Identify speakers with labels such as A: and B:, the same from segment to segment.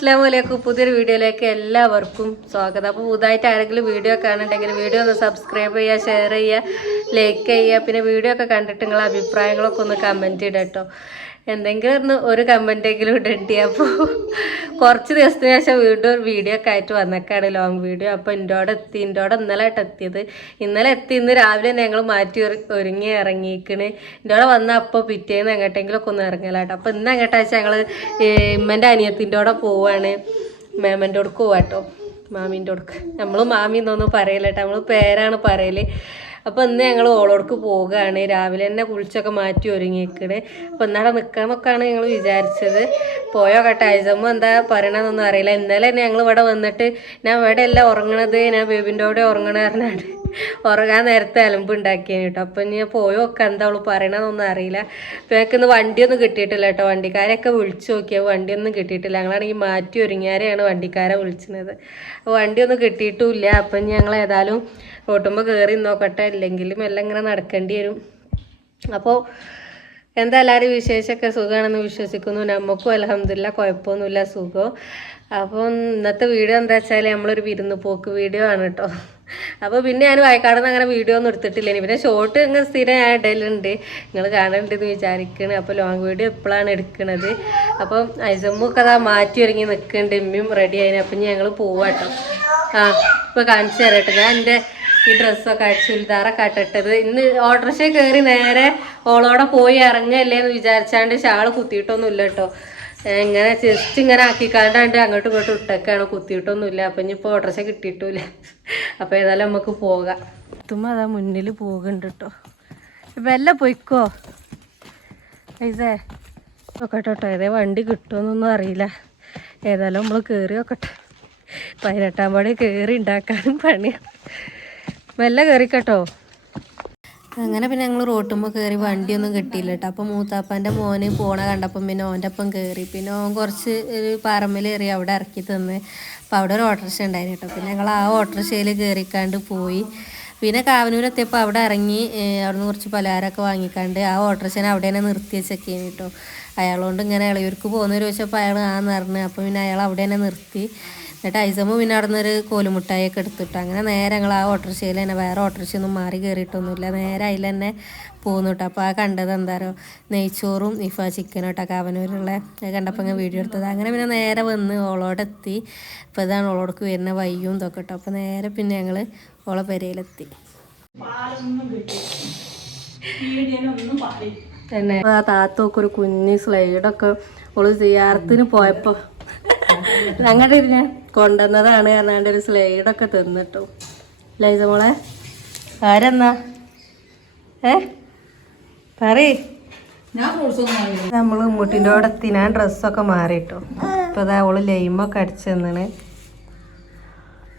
A: അസ്സാം വലൈക്കും പുതിയൊരു വീഡിയോയിലേക്ക് എല്ലാവർക്കും സ്വാഗതം. അപ്പോൾ പുതുതായിട്ട് ആരെങ്കിലും വീഡിയോ കാണുന്നുണ്ടെങ്കിൽ വീഡിയോ ഒന്ന് സബ്സ്ക്രൈബ് ചെയ്യുക ഷെയർ ചെയ്യുക ലൈക്ക് ചെയ്യുക. പിന്നെ വീഡിയോ ഒക്കെ കണ്ടിട്ട് നിങ്ങളെ അഭിപ്രായങ്ങളൊക്കെ ഒന്ന് കമന്റ് ഇടാം കേട്ടോ എന്തെങ്കിലും ഒരു കമന്റെങ്കിലും ഇടണ്ടി. അപ്പോൾ കുറച്ച് ദിവസത്തിന് ശേഷം വീണ്ടും ഒരു വീഡിയോ ഒക്കെ ആയിട്ട് വന്നേക്കാണ്. ലോങ് വീഡിയോ അപ്പോൾ ഇന്റോടെ എത്തി. ഇന്റോടെ ഇന്നലെ ആയിട്ട് എത്തിയത്. ഇന്നലെ എത്തി. ഇന്ന് രാവിലെ ഞങ്ങൾ മാറ്റി ഒരു- ഒരുങ്ങി ഇറങ്ങിയിക്കണ്. ഇന്റോടെ വന്ന അപ്പോൾ പിറ്റേന്ന് എങ്ങോട്ടെങ്കിലും ഒക്കെ ഒന്ന് ഇറങ്ങലാട്ടോ. അപ്പോൾ ഇന്ന് എങ്ങോട്ടാ ഞങ്ങൾ ഇമ്മന്റെ അനിയത്തിന്റെ കൂടെ പോവാണ്. മേമന്റെ അടുക്ക് പോവാട്ടോ. മാമീന്റെ അടുക്ക് നമ്മൾ മാമി എന്നൊന്നും പറയില്ല കേട്ടോ നമ്മൾ പേരാണ് പറയൽ. അപ്പോൾ ഇന്ന് ഞങ്ങൾ ഓളോടക്ക് പോവുകയാണ് രാവിലെ തന്നെ കുളിച്ചൊക്കെ മാറ്റി ഒരുങ്ങിയിക്കണ്. അപ്പോൾ ഇന്നവിടെ നിൽക്കാമെന്നൊക്കെയാണ് ഞങ്ങൾ വിചാരിച്ചത്. പോയോ കേട്ടോ? അയച്ചമ്മ എന്താ പറയണതെന്നൊന്നും അറിയില്ല. ഇന്നലെ ഞങ്ങൾ ഇവിടെ വന്നിട്ട് ഞാൻ ഇവിടെ അല്ല ഉറങ്ങണത്. ഞാൻ ബേബിന്റെ കൂടെ ഉറങ്ങണ പറഞ്ഞാണ് ഉറങ്ങാൻ നേരത്തെ അലമ്പ് ഉണ്ടാക്കിയാണ് കേട്ടോ അപ്പം ഇനി പോയോ ഒക്കെ എന്താ അവൾ പറയണമെന്നൊന്നും അറിയില്ല. അപ്പം ഞങ്ങൾക്ക് ഇന്ന് വണ്ടിയൊന്നും കിട്ടിയിട്ടില്ല കേട്ടോ വണ്ടിക്കാരെയൊക്കെ വിളിച്ചു നോക്കിയാൽ വണ്ടിയൊന്നും കിട്ടിയിട്ടില്ല. ഞങ്ങളാണെങ്കിൽ മാറ്റി ഒരുങ്ങിയാരെയാണ് വണ്ടിക്കാരെ വിളിച്ചത് വണ്ടിയൊന്നും കിട്ടിയിട്ടുമില്ല അപ്പം ഞങ്ങൾ ഏതായാലും ഓട്ടുമ്പോൾ കയറി നോക്കട്ടെ. ഇല്ലെങ്കിലും എല്ലാം ഇങ്ങനെ നടക്കേണ്ടി വരും. അപ്പോൾ എന്താ എല്ലാവരും വിശേഷമൊക്കെ സുഖമാണെന്ന് വിശ്വസിക്കുന്നു. നമുക്കും അലഹമില്ല കുഴപ്പമൊന്നുമില്ല സുഖം. അപ്പോൾ ഇന്നത്തെ വീഡിയോ എന്താ വെച്ചാൽ നമ്മളൊരു വിരുന്ന് പോക്ക് വീഡിയോ ആണ് കേട്ടോ അപ്പോൾ പിന്നെ ഞാൻ വയക്കാട് നിന്ന് അങ്ങനെ വീഡിയോ ഒന്നും എടുത്തിട്ടില്ല. പിന്നെ ഷോർട്ട് ഇങ്ങനെ സ്ഥിരം ഞാൻ ഇടലുണ്ട്. നിങ്ങൾ കാണണ്ടെന്ന് വിചാരിക്കണ്. അപ്പോൾ ലോങ് വീഡിയോ എപ്പോഴാണ് എടുക്കണത്. അപ്പം ഐസമ്മൊക്കെ അതാ മാറ്റി ഒരുങ്ങി നിൽക്കുന്നുണ്ട് ഇമ്മയും റെഡി ആയിന്. അപ്പം ഞങ്ങൾ പോവാട്ടോ ആ ഇപ്പോൾ കാണിച്ചു തരട്ടെ ഞാൻ എന്റെ ഈ ഡ്രസ്സൊക്കെ ചുരിദാറൊക്കെ ഇട്ടിട്ടത്. ഇന്ന് ഓട്ടോറിക്ഷ കയറി നേരെ ഓളോടെ പോയി ഇറങ്ങല്ലേ എന്ന് വിചാരിച്ചാണ്ട് ഷാൾ കുത്തിയിട്ടൊന്നുമില്ല കേട്ടോ ഇങ്ങനെ ജസ്റ്റ് ഇങ്ങനെ ആക്കിക്കാണ്ടാണ്ട് അങ്ങോട്ടും ഇങ്ങോട്ടും ഇട്ടൊക്കെയാണ് കുത്തിയിട്ടൊന്നുമില്ല. അപ്പം ഇനിയിപ്പോൾ ഓട്ടർച്ച കിട്ടിയിട്ടില്ല. അപ്പോൾ ഏതായാലും നമുക്ക് പോകാം. എത്തുമ്പോൾ അതാ മുന്നിൽ പോകുന്നുണ്ട് കേട്ടോ വെല്ല പോയിക്കോ? പൈസേ നോക്കട്ടെ കേട്ടോ ഏതേ വണ്ടി കിട്ടുമെന്നൊന്നും അറിയില്ല. ഏതായാലും നമ്മൾ കയറി നോക്കട്ടെ. പതിനെട്ടാം പാടി കയറി ഉണ്ടാക്കാനും പണിയാണ് മെല്ലെ കയറിക്കട്ടോ അങ്ങനെ പിന്നെ ഞങ്ങൾ റോട്ടുമ്പോൾ കയറി വണ്ടിയൊന്നും കിട്ടിയില്ല കേട്ടോ അപ്പം മൂത്താപ്പാന്റെ മോന് പോണ കണ്ടപ്പം പിന്നെ ഓന്റെ ഒപ്പം കയറി പിന്നെ ഓൻ കുറച്ച് ഒരു പറമ്പിൽ കയറി അവിടെ ഇറക്കി തന്ന്. അപ്പം അവിടെ ഒരു ഓട്ടോറിക്ഷ ഉണ്ടായിരുന്നു കേട്ടോ. പിന്നെ ഞങ്ങൾ ആ ഓട്ടോറിക്ഷയിൽ കയറിക്കാണ്ട് പോയി. പിന്നെ കാവനൂരെത്തിയപ്പോൾ അവിടെ ഇറങ്ങി അവിടുന്ന് കുറച്ച് പലഹാരമൊക്കെ വാങ്ങിക്കാണ്ട് ആ ഓട്ടോറിക്ഷനെ അവിടെ തന്നെ നിർത്തി വെച്ചൊക്കെയാണ് കേട്ടോ. അയാളോണ്ട് ഇങ്ങനെ ഇളയൂർക്ക് പോകുന്നവർ ചോദിച്ചപ്പോൾ അയാൾ ആ നിറഞ്ഞ്. അപ്പോൾ പിന്നെ അയാൾ അവിടെ തന്നെ നിർത്തി. എന്നിട്ട് ഐസമ്മ പിന്നെ അവിടെ നിന്നൊരു കോലുമുട്ടായൊക്കെ എടുത്തിട്ട് അങ്ങനെ നേരെ ഞങ്ങൾ ആ ഓട്ടോറിക്ഷയിൽ തന്നെ വേറെ ഓട്ടോറിക്ഷയൊന്നും മാറി കയറിയിട്ടൊന്നുമില്ല. നേരെ അതിൽ തന്നെ പോകുന്നു കേട്ടോ അപ്പോൾ ആ കണ്ടത് എന്താരോ നെയ്ച്ചോറും ഇഫ ചിക്കനും കേട്ടോ കാവനൂരുള്ള കണ്ടപ്പോൾ ഞാൻ വീഡിയോ എടുത്തത്. അങ്ങനെ പിന്നെ നേരെ വന്ന് ഓളോടെത്തി അപ്പോൾ ഇതാണ് ഓളോടക്ക് വരുന്ന വയ്യും ഇതൊക്കെ കേട്ടോ അപ്പോൾ നേരെ പിന്നെ ഞങ്ങൾ ഓളെ പെരയിലെത്തി. തന്നെ ആ താത്തൊക്കെ ഒരു കുഞ്ഞ് സ്ലൈഡൊക്കെ ഓൾ സിയാർത്തിന് പോയപ്പോ ഞങ്ങളുടെ ഇരുന്ന് കൊണ്ടുവന്നതാണ് അല്ലാണ്ട് ഒരു സ്ലൈഡൊക്കെ തിന്നിട്ടു. ലൈസ മോളെ ആരെന്നാ? ഏ? പറ നമ്മൾ മുട്ടിന്റെ കൂടെ എത്തിനാ ഡ്രസ്സൊക്കെ മാറിയിട്ടോ. ഇപ്പൊ അതാ അവൾ ലൈമൊക്കെ അടിച്ചു തന്നാണ്.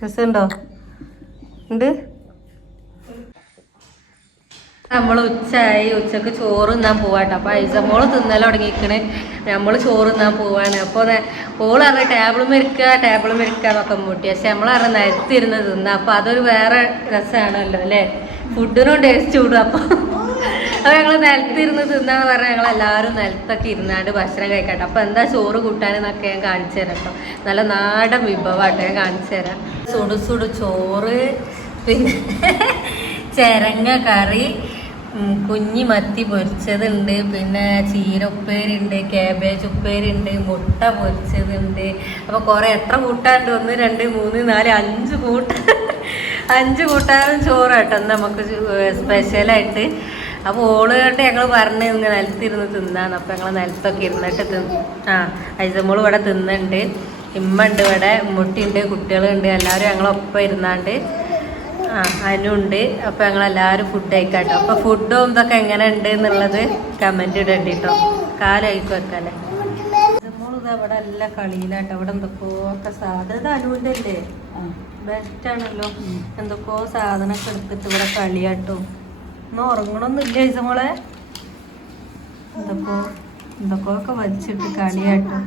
A: ഡ്രസ്സുണ്ടോ ഉണ്ട്? നമ്മൾ ഉച്ചയായി ഉച്ചയ്ക്ക് ചോറ് തിന്നാൻ പോവാട്ടോ. അപ്പൊ ഐസമോൾ തിന്നല തുടങ്ങിക്കണ് നമ്മൾ ചോറ് തിന്നാൻ പോവാണ്. അപ്പോൾ ഓൾ അറിയാം ടേബിൾ മെരിക്കുക ടേബിൾ മെരിക്കുക എന്നൊക്കെ മുട്ടി. പക്ഷെ നമ്മൾ അറിയാം നിരത്തിരുന്ന് തിന്നാ. അപ്പൊ അതൊരു വേറെ രസമാണല്ലോ അല്ലേ? ഫുഡിനും ടേസ്റ്റ് കൂടും. അപ്പൊ അപ്പൊ ഞങ്ങൾ നിലത്തിരുന്ന് തിന്നാന്ന് പറഞ്ഞാൽ ഞങ്ങൾ എല്ലാവരും നിലത്തൊക്കെ ഇരുന്നാണ്ട് ഭക്ഷണം കഴിക്കട്ടെ. അപ്പൊ എന്താ ചോറ് കൂട്ടാനെന്നൊക്കെ ഞാൻ കാണിച്ചു തരാം കേട്ടോ നല്ല നാടൻ വിഭവമായിട്ട് ഞാൻ കാണിച്ചു തരാം. സുടു സുടു ചോറ് പിന്നെ ചെരങ്ങ കറി കുഞ്ഞി മത്തി പൊരിച്ചതുണ്ട് പിന്നെ ചീര ഉപ്പേരുണ്ട് ക്യാബേജ് ഉപ്പേരുണ്ട് മുട്ട പൊരിച്ചതുണ്ട്. അപ്പോൾ കുറേ എത്ര കൂട്ടാണ്ട് ഒന്ന് രണ്ട് മൂന്ന് നാല് അഞ്ച് കൂട്ട അഞ്ച് കൂട്ടാനും ചോറാട്ടോ നമുക്ക് സ്പെഷ്യലായിട്ട് അപ്പോൾ ഓൾ കണ്ട് ഞങ്ങൾ പറഞ്ഞ് ഇങ്ങനെ നിലത്തിരുന്ന് തിന്നാന്ന്. അപ്പോൾ ഞങ്ങൾ നിലത്തൊക്കെ ഇരുന്നിട്ട് തിന്ന് ആ ഐസമോൾ ഇവിടെ തിന്നുണ്ട്. ഇമ്മ ഉണ്ട് ഇവിടെ മുട്ടിയുണ്ട് കുട്ടികളുണ്ട് എല്ലാവരും ഞങ്ങളൊപ്പം ഇരുന്നാണ്ട് ആ അനുണ്ട് അപ്പോൾ ഞങ്ങൾ എല്ലാവരും ഫുഡ് കഴിക്കാട്ടോ അപ്പോൾ ഫുഡും ഇതൊക്കെ എങ്ങനെ ഉണ്ട് എന്നുള്ളത് കമന്റ് ഇടണ്ടി കേട്ടോ കാലായിക്കും വെക്കാല്ലേ നമ്മളിത് അവിടെ എല്ലാ കളിയിലാട്ടോ. അവിടെ എന്തൊക്കെയോ ഒക്കെ സാധനം. അനുവിന്റെ അനുവിന്റെ അല്ലേ ബെസ്റ്റ് ആണല്ലോ. എന്തൊക്കെയോ സാധനമൊക്കെ എടുത്തിട്ട് ഇവിടെ കളിയാട്ടോ. ഒന്നും ഉറങ്ങണമൊന്നുമില്ല ഇസമോളെ എന്തൊക്കെയോ എന്തൊക്കെയോ ഒക്കെ വലിച്ചിട്ട് കളിയാട്ടോ.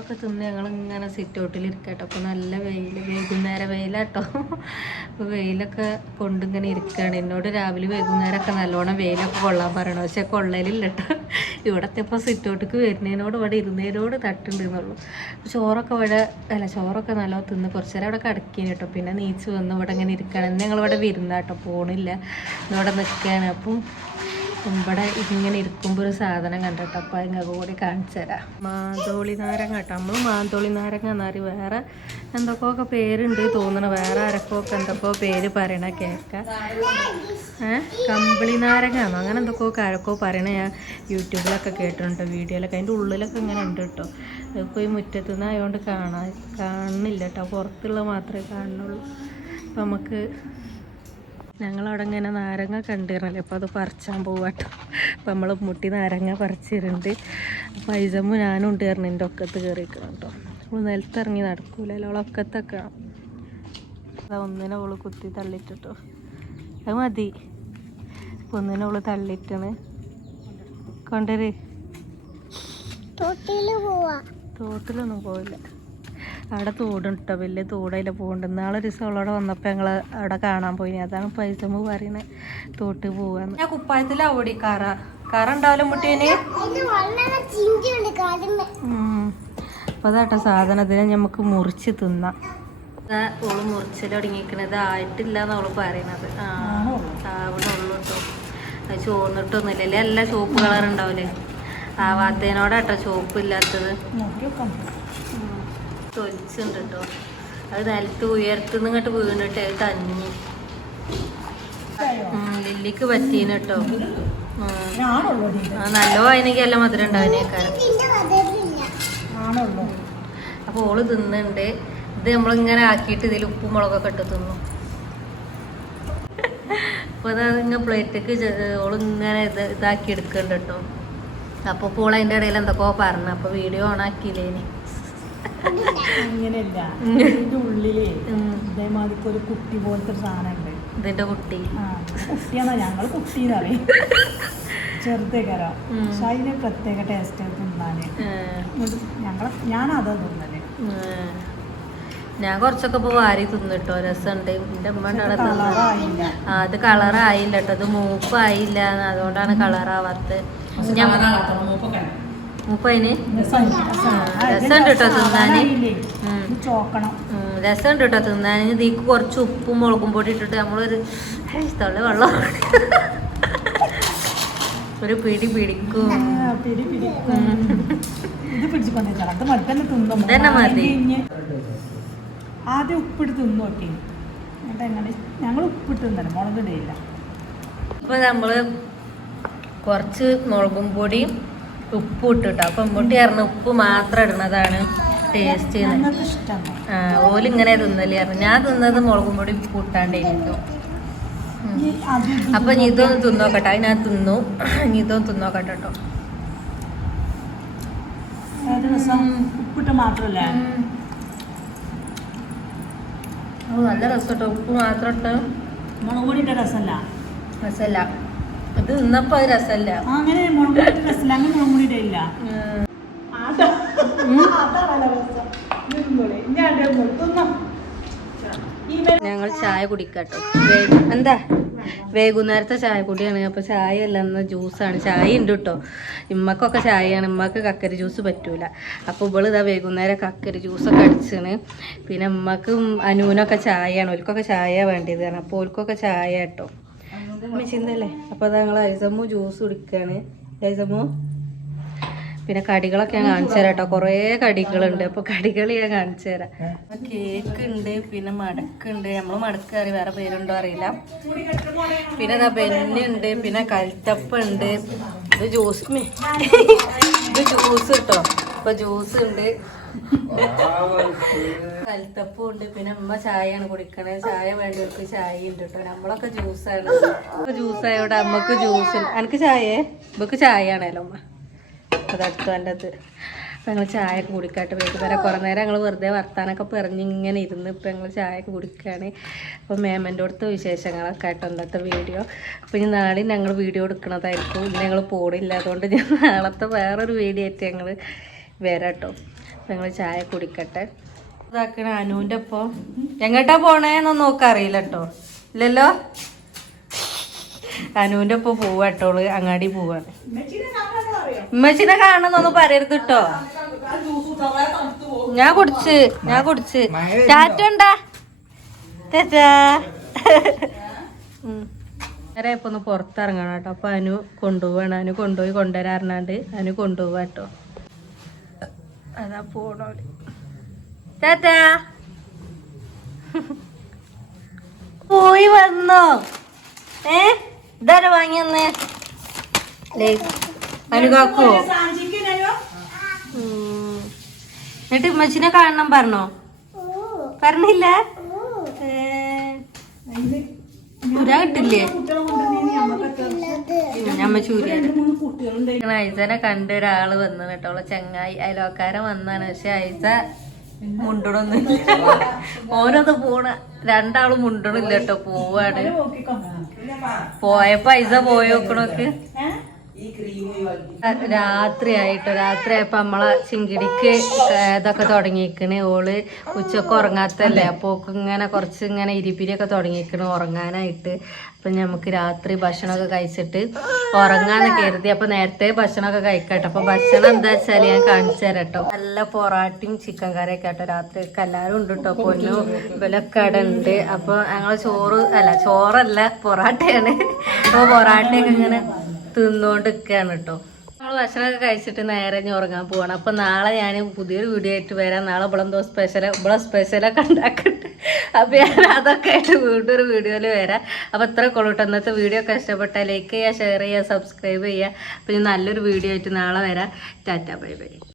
A: ഒക്കെ തിന്ന് ഞങ്ങൾ ഇങ്ങനെ സിറ്റൗട്ടിൽ ഇരിക്കട്ടോ. അപ്പോൾ നല്ല വെയിൽ വൈകുന്നേരം വെയിലാട്ടോ. അപ്പോൾ വെയിലൊക്കെ കൊണ്ട് ഇങ്ങനെ ഇരിക്കുകയാണ് എന്നോട് രാവിലെ വൈകുന്നേരമൊക്കെ നല്ലോണം വെയിലൊക്കെ കൊള്ളാൻ പറയണം. പക്ഷെ കൊള്ളലില്ല കേട്ടോ ഇവിടത്തെ ഇപ്പോൾ സിറ്റ് ഔട്ടിക്ക് വരുന്നതിനോട് ഇവിടെ ഇരുന്നതിനോട് തട്ടുണ്ട് എന്നുള്ളൂ. ചോറൊക്കെ ഇവിടെ അല്ല ചോറൊക്കെ നല്ലോണം തിന്ന് കുറച്ച് നേരം അവിടെ കിടക്കേനെ കേട്ടോ. പിന്നെ നീച്ച് വന്ന് ഇവിടെ ഇങ്ങനെ ഇരിക്കുകയാണ് ഞങ്ങളിവിടെ വിരുന്നാട്ടോ പോണില്ല. ഇവിടെ നിൽക്കുകയാണ് അപ്പം ഇവിടെ ഇങ്ങനെ ഇരിക്കുമ്പോൾ ഒരു സാധനം കണ്ടിട്ട് അപ്പം നിങ്ങൾക്ക് കൂടി കാണിച്ചു തരാം. മാന്തോളി നാരങ്ങ കേട്ടോ. നമ്മൾ മാന്തോളി നാരങ്ങ എന്നറി വേറെ എന്തൊക്കെയൊക്കെ പേരുണ്ട് തോന്നണ. വേറെ ആരൊക്കെ എന്തൊക്കെയോ പേര് പറയണ കേക്ക ഏ? കമ്പിളി നാരങ്ങ ആണോ അങ്ങനെ എന്തൊക്കെയോ ആരൊക്കെ പറയണ ഞാൻ യൂട്യൂബിലൊക്കെ കേട്ടിട്ടുണ്ട് വീഡിയോയിലൊക്കെ. അതിന്റെ ഉള്ളിലൊക്കെ ഇങ്ങനെ ഉണ്ട് കേട്ടോ. അതിപ്പോൾ ഈ മുറ്റത്തു നിന്ന് ആയതുകൊണ്ട് കാണാൻ കാണുന്നില്ല കേട്ടോ. പുറത്തുള്ള മാത്രമേ കാണുന്നുള്ളൂ. അപ്പം നമുക്ക് ഞങ്ങളവിടെ ഇങ്ങനെ നാരങ്ങ കണ്ടിരുന്നല്ലേ? അപ്പോൾ അത് പറിച്ചാൻ പോവാട്ടോ. അപ്പം നമ്മൾ മുട്ടി നാരങ്ങ പറിച്ചിരുന്നുണ്ട് അപ്പോൾ ഐസമ്മ ഞാനും ഉണ്ട് കാരണം എന്റെ ഒക്കത്ത് കയറിക്കണം കേട്ടോ. അപ്പോൾ നിലത്തിറങ്ങി നടക്കൂലല്ലോ അവളെ ഒക്കത്തൊക്കെ. അതാ ഒന്നിനെ അവൾ കുത്തി തള്ളിട്ടിട്ടോ. അത് മതി. ഒന്നിനെ അവൾ തള്ളിട്ടാണ് കൊണ്ടുവരേ. തോട്ടിലൊന്നും പോയില്ല അവിടെ തോടുണ്ട് കേട്ടോ വലിയ തോടയില പോകുന്നുണ്ട് നാളെ ഒരു ദിവസം അവളവിടെ വന്നപ്പോൾ ഞങ്ങൾ അവിടെ കാണാൻ പോയി അതാണ് പൈസമ്മ പറയുന്നത് തോട്ട് പോവാൻ ഞാൻ കുപ്പായത്തിലാ ഓടി കാറ കാറ ഉണ്ടാവില്ല മുട്ടീന് അപ്പൊ അതാട്ടോ സാധനത്തിനെ നമുക്ക് മുറിച്ച് തിന്നാം. ഓൾ മുറിച്ചിൽ തുടങ്ങിയിരിക്കണത് ആയിട്ടില്ല എന്ന് അവൾ പറയണത്. ആ ആവണുള്ളൂ കേട്ടോ അത് ചോന്നിട്ടൊന്നുമില്ല അല്ലേ എല്ലാ ചുവപ്പ് കളർ ഉണ്ടാവില്ലേ ആവാത്തതിനോടാട്ടോ ചോപ്പ് ഇല്ലാത്തത് തൊലിച്ചുണ്ട് കേട്ടോ അത് നിലത്ത് ഉയർത്തുന്ന ഇങ്ങോട്ട് വീണിട്ട് അത് തഞ്ഞു ലില്ലിക്ക് പറ്റീന് കേട്ടോ. നല്ല ആ നല്ലോ അതിനൊക്കെ എല്ലാം മധുരം ഉണ്ടാവിനേക്കാരം അപ്പൊ ഓൾ തിന്നുണ്ട് ഇത് നമ്മളിങ്ങനെ ആക്കിയിട്ട് ഇതിൽ ഉപ്പും മുളകൊക്കെ ഇട്ട് തിന്നു. അപ്പൊ അതായത് ഇങ്ങനെ പ്ലേറ്റക്ക് ഓൾ ഇങ്ങനെ ഇത് ഇതാക്കി എടുക്കുന്നുണ്ട് കേട്ടോ. അപ്പൊ ഇപ്പോൾ അതിന്റെ ഇടയിൽ എന്തൊക്കെയോ പറഞ്ഞു. അപ്പൊ വീഡിയോ ഓൺ ആക്കിയില്ലേനി
B: അങ്ങനെയല്ല ഇതിന്റെ ഉള്ളിലേ ഇതേമാതിരിക്ക് ഒരു കുട്ടി പോലത്തെ സാധനമുണ്ട്
A: ഇതിന്റെ കുട്ടി.
B: ആ കുട്ടിയാന്നാ ഞങ്ങൾ കുട്ടീന്നറിയ ചെറുതേക്കരോ.
A: ഉം.
B: പക്ഷെ അതിന് പ്രത്യേക ടേസ്റ്റ് തിന്നാന്. ഞങ്ങൾ ഞാനതാ
A: തിന്നൽ. ഞാൻ കുറച്ചൊക്കെ ഇപ്പൊ വാരി തിന്നിട്ടോ. രസമുണ്ട് എന്റെ അമ്മ ആ അത് കളറായില്ല കേട്ടോ അത് മൂപ്പായില്ല. അതുകൊണ്ടാണ് കളറാവാത്തത്. ഞാൻ മൂപ്പതിന്? രസമുണ്ട് കേട്ടോ ഉം, രസമുണ്ട് കേട്ടോ തിന്നാൻ ഇതിക്ക് കുറച്ച് ഉപ്പും മുളകും പൊടി ഇട്ടിട്ട് നമ്മളൊരു തള്ളി വെള്ളം ഒരു പിടി പിടിക്കും.
B: തിന്നു
A: മതി.
B: ആദ്യം ഉപ്പിട്ട് തിന്നോട്ടി ഞങ്ങൾ ഉപ്പിട്ട് തിന്നല്ല മുളക് ഇടയില്ല
A: ഇപ്പൊ നമ്മൾ കുറച്ച് മുളകും പൊടിയും ഉപ്പും കേട്ടോ അപ്പൊ മുട്ടി പറഞ്ഞ ഉപ്പ് മാത്രം ഇടുന്നതാണ് ടേസ്റ്റ് ആ ഓലിങ്ങനെ തിന്നൽ പറഞ്ഞു. ഞാൻ തിന്നത് മുളകും പൊടി ഉപ്പ് ഇട്ടാണ്ടേട്ടോ അപ്പൊ ഇതൊന്ന് തിന്നോക്കട്ടെ. ഞാൻ തിന്നു. ഇതൊന്ന് തിന്നോക്കട്ടെ കേട്ടോ
B: ഉപ്പിട്ട് മാത്രമല്ലേ
A: ഓ നല്ല രസം കേട്ടോ ഉപ്പ് മാത്രം ഇട്ട്.
B: മുളക് പൊടിയുടെ രസമല്ല
A: രസമല്ല ഇത് തിന്നപ്പോ അത് രസമല്ല
B: അങ്ങനെ രസമല്ല അങ്ങനെ ഇല്ല.
A: ഞങ്ങൾ ചായ കുടിക്കാട്ടോ. എന്താ? വൈകുന്നേരത്തെ ചായ കുടിയാണ് അപ്പോൾ ചായ അല്ല ജ്യൂസാണ്. ചായ ഉണ്ട് കേട്ടോ ഇമ്മക്കൊക്കെ ചായയാണ്. ഇമ്മക്ക് കക്കരി ജ്യൂസ് പറ്റൂല. അപ്പോൾ ഇവൾ ഇതാ വൈകുന്നേരം കക്കരി ജ്യൂസൊക്കെ അടിച്ചാണ്. പിന്നെ ഇമ്മക്കും അനുവിനൊക്കെ ചായയാണ്. ഓൽക്കൊക്കെ ചായ വേണ്ടത് അപ്പോൾ ഓൽക്കൊക്കെ ചായ കേട്ടോ. ചിന്തല്ലേ അപ്പോൾ അത് ഞങ്ങൾ ഐസമ്മു ജ്യൂസ് കുടിക്കുകയാണ് ഐസമ്മു പിന്നെ കടികളൊക്കെ ഞാൻ കാണിച്ചു തരാം കേട്ടോ. കുറേ കടികളുണ്ട്. അപ്പോൾ കടികൾ ഞാൻ കാണിച്ചു തരാം. കേക്ക് ഉണ്ട് പിന്നെ മടക്കുണ്ട്. നമ്മൾ മടക്ക് കറി വേറെ പേരുണ്ടോ അറിയില്ല. പിന്നെ ഇതാ ബെന്നുണ്ട് പിന്നെ കൽത്തപ്പ ഉണ്ട് ഇത് ജ്യൂസ് ഇത് ജ്യൂസ് കേട്ടോ. ഇപ്പൊ ജ്യൂസ് ഉണ്ട് കൽത്തപ്പും ഉണ്ട് പിന്നെ അമ്മ ചായയാണ് കുടിക്കണേ. ചായ വേണ്ടവർക്ക് ചായ ഉണ്ട് കേട്ടോ നമ്മളൊക്കെ ജ്യൂസാണ്. ജ്യൂസ് ആയോടെ അമ്മയ്ക്ക് ജ്യൂസ് എനിക്ക് ചായേ? ചായ ആണല്ലോ അമ്മ എന്റെ അത് അപ്പം ഞങ്ങൾ ചായ ഒക്കെ കുടിക്കാട്ട് വൈകുന്നേരം കുറേ നേരം ഞങ്ങൾ വെറുതെ വർത്താനൊക്കെ പറഞ്ഞ് ഇങ്ങനെ ഇരുന്ന് ഇപ്പം ഞങ്ങൾ ചായ ഒക്കെ കുടിക്കുകയാണ് അപ്പോൾ മേമന്റെ അടുത്ത് വിശേഷങ്ങളൊക്കെ ആയിട്ട് ഇന്നത്തെ വീഡിയോ. അപ്പോൾ ഇനി നാളെ ഞങ്ങൾ വീഡിയോ എടുക്കണതായിരിക്കും. ഇന്ന് ഞങ്ങൾ പോണില്ല. അതുകൊണ്ട് ഞാൻ നാളത്തെ വേറൊരു വീഡിയോ ആയിട്ട് ഞങ്ങൾ വരാം കേട്ടോ ഞങ്ങൾ ചായ കുടിക്കട്ടെ. ഇതാക്കണ അനുവിന്റെ ഒപ്പം. എങ്ങോട്ടാ പോണേന്നൊന്നും നോക്കറിയില്ല കേട്ടോ ഇല്ലല്ലോ? അനുവിന്റെ ഒപ്പം കേട്ടോ അങ്ങാടി പോവാണ് ഉമ്മച്ചിനെ കാണുന്നൊന്നും പറയരുത് കേട്ടോ ഞാൻ കുടിച്ച് ഞാൻ കുടിച്ച്. ചാറ്റുണ്ടാ ചേച്ചാ പുറത്തിറങ്ങണം കേട്ടോ. അപ്പൊ അനു കൊണ്ടുപോവാണ്. അനു കൊണ്ടുപോയി കൊണ്ടുവരാറിനാണ്ട് അനു കൊണ്ടുപോവാ കേട്ടോ അതാ പോണോൽ. ചേട്ടാ പോയി വന്നോ. ഏ? ഇതാരാ വാങ്ങിയെന്നേ? അനുകാക്കോ. എന്നിട്ട് ഉമ്മച്ചിനെ കാണണം പറഞ്ഞോ? പറഞ്ഞില്ല. ചൂരാ കിട്ടില്ലേ? ഞമ്മ ചൂര ഐസനെ കണ്ട ഒരാൾ വന്നു കേട്ടോ. അവളെ ചങ്ങായി അയലോക്കാരൻ വന്നാണ് പക്ഷെ ഐസ മുണ്ടണൊന്നുമില്ല ഓരോന്ന് പോണ. രണ്ടാളും മുണ്ടണില്ല കേട്ടോ പോവാണ്. പോയപ്പോ ഐസ പോയി നോക്കണോക്ക് രാത്രി ആയിട്ടോ രാത്രി ആയപ്പോ നമ്മളെ ചിങ്കിടിക്ക് ഇതൊക്കെ തുടങ്ങിയിരിക്കണ് ഓൾ ഉച്ചയ്ക്ക് ഉറങ്ങാത്തല്ലേ അപ്പൊ ഇങ്ങനെ കുറച്ച് ഇങ്ങനെ ഇരിപ്പിരിയൊക്കെ തുടങ്ങിയിരിക്കണ് ഉറങ്ങാനായിട്ട്. അപ്പൊ നമുക്ക് രാത്രി ഭക്ഷണമൊക്കെ കഴിച്ചിട്ട് ഉറങ്ങാന്ന് കരുതി. അപ്പൊ നേരത്തെ ഭക്ഷണമൊക്കെ കഴിക്കട്ടെ. അപ്പൊ ഭക്ഷണം എന്താ വെച്ചാൽ ഞാൻ കാണിച്ചു തരട്ടോ. നല്ല പൊറാട്ടയും ചിക്കൻ കറിയൊക്കെ കേട്ടോ രാത്രിയൊക്കെ. എല്ലാവരും ഉണ്ട് കേട്ടോ പൊന്നു ഇവലൊക്കെ അവിടെ ഉണ്ട്. അപ്പൊ ഞങ്ങൾ ചോറ് അല്ല ചോറല്ല പൊറാട്ടയാണ്. അപ്പൊ പൊറാട്ടയൊക്കെ ഇങ്ങനെ തിന്നുകൊണ്ട് നിൽക്കുകയാണ് കേട്ടോ നമ്മൾ ഭക്ഷണമൊക്കെ കഴിച്ചിട്ട് നേരെ ഞാൻ ഉറങ്ങാൻ പോവാണ്. അപ്പൊ നാളെ ഞാൻ പുതിയൊരു വീഡിയോ ആയിട്ട് വരാം. നാളെ ഇവളെന്തോ സ്പെഷ്യൽ ഇവിടെ സ്പെഷ്യലൊക്കെ ഉണ്ടാക്കട്ടെ. അപ്പൊ ഞാൻ അതൊക്കെ ആയിട്ട് വീണ്ടും ഒരു വീഡിയോയിൽ വരാം. അപ്പോൾ ഇത്ര കൊള്ളട്ടെ ഇന്നത്തെ വീഡിയോ ഒക്കെ ഇഷ്ടപ്പെട്ടാൽ ലൈക്ക് ചെയ്യുക ഷെയർ ചെയ്യുക സബ്സ്ക്രൈബ് ചെയ്യുക. പിന്നെ നല്ലൊരു വീഡിയോ ആയിട്ട് നാളെ വരാം. Tata bye bye